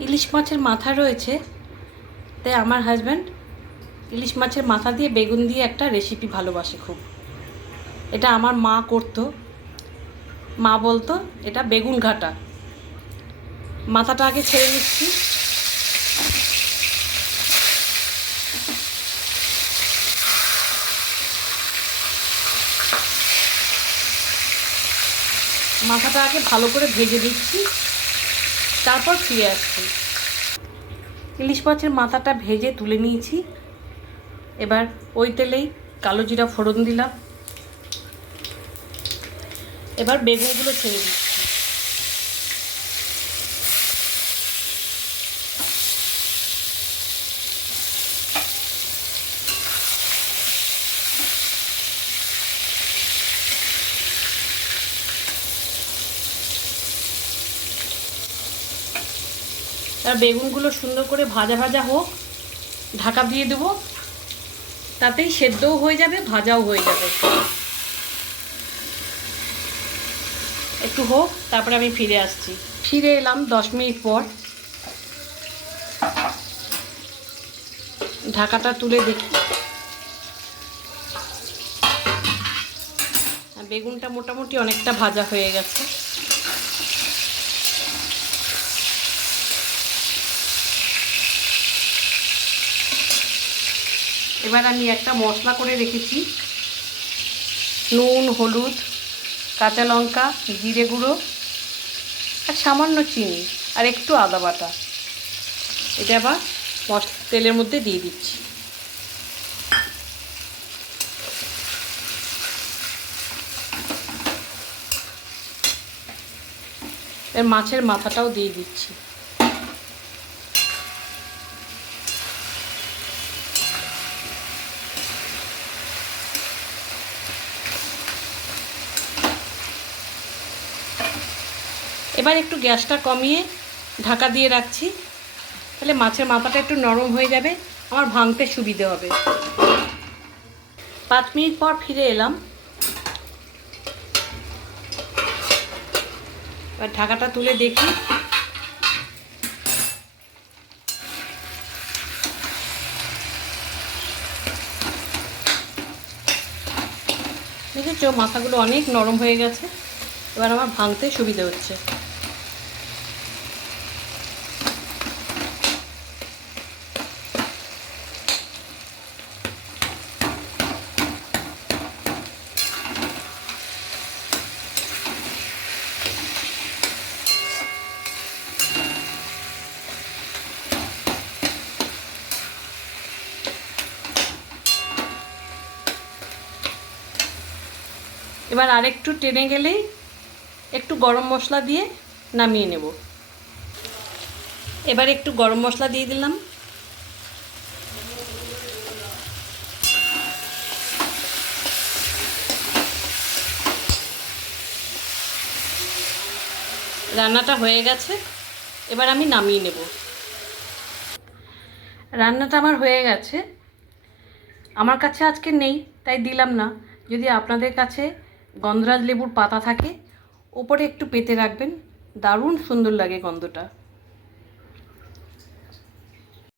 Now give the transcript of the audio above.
ইলিশ মাছের মাথা রয়েছে, তাই আমার হাজব্যান্ড ইলিশ মাছের মাথা দিয়ে বেগুন দিয়ে একটা রেসিপি ভালোবাসে খুব। এটা আমার মা করতো, মা বলতো এটা বেগুন ঘাটা। মাথাটা আগে ছেড়ে নিচ্ছি। মাথাটা আগে ভালো করে ভেজে দিচ্ছি, তারপর ফিরে আসছি। ইলিশ মাছের মাথাটা ভেজে তুলে নিয়েছি। এবার ওই তেলেই কালো জিরা ফোড়ন দিলাম। এবার বেগুনগুলো ছেড়ে দিচ্ছি। আর বেগুনগুলো সুন্দর করে ভাজা ভাজা হোক, ঢাকা দিয়ে দেবো, তাতেই সেদ্ধও হয়ে যাবে, ভাজাও হয়ে যাবে। একটু হোক, তারপরে আমি ফিরে আসছি। ফিরে এলাম 10 মিনিট পর। ঢাকাটা তুলে দেখি, বেগুনটা মোটামুটি অনেকটা ভাজা হয়ে গেছে। এবার আমি একটা মশলা করে রেখেছি, নুন, হলুদ, কাঁচা লঙ্কা, জিরে গুঁড়ো আর সামান্য চিনি আর একটু আদা বাটা। এটা আবার তেলের মধ্যে দিয়ে দিচ্ছি। এর মাছের মাথাটাও দিয়ে দিচ্ছি। এবার একটু গ্যাসটা কমিয়ে ঢাকা দিয়ে রাখছি, তাহলে মাছের মাথাটা একটু নরম হয়ে যাবে, আমার ভাঙতে সুবিধে হবে। 5 মিনিট পর ফিরে এলাম। এবার ঢাকাটা তুলে দেখি, দেখেছো মাথাগুলো অনেক নরম হয়ে গেছে। এবার আমার ভাঙতে সুবিধা হচ্ছে। এবার আরেকটু টেনে গেলেই একটু গরম মশলা দিয়ে নামিয়ে নেব। এবার একটু গরম মশলা দিয়ে দিলাম। রান্নাটা হয়ে গেছে, এবার আমি নামিয়ে নেব। রান্নাটা আমার হয়ে গেছে, আমার কাছে আজকে নেই তাই দিলাম না। যদি আপনাদের কাছে গন্ধরাজ লেবুর পাতা থাকে, ওপরে একটু পেতে রাখবেন, দারুণ সুন্দর লাগে গন্ধটা।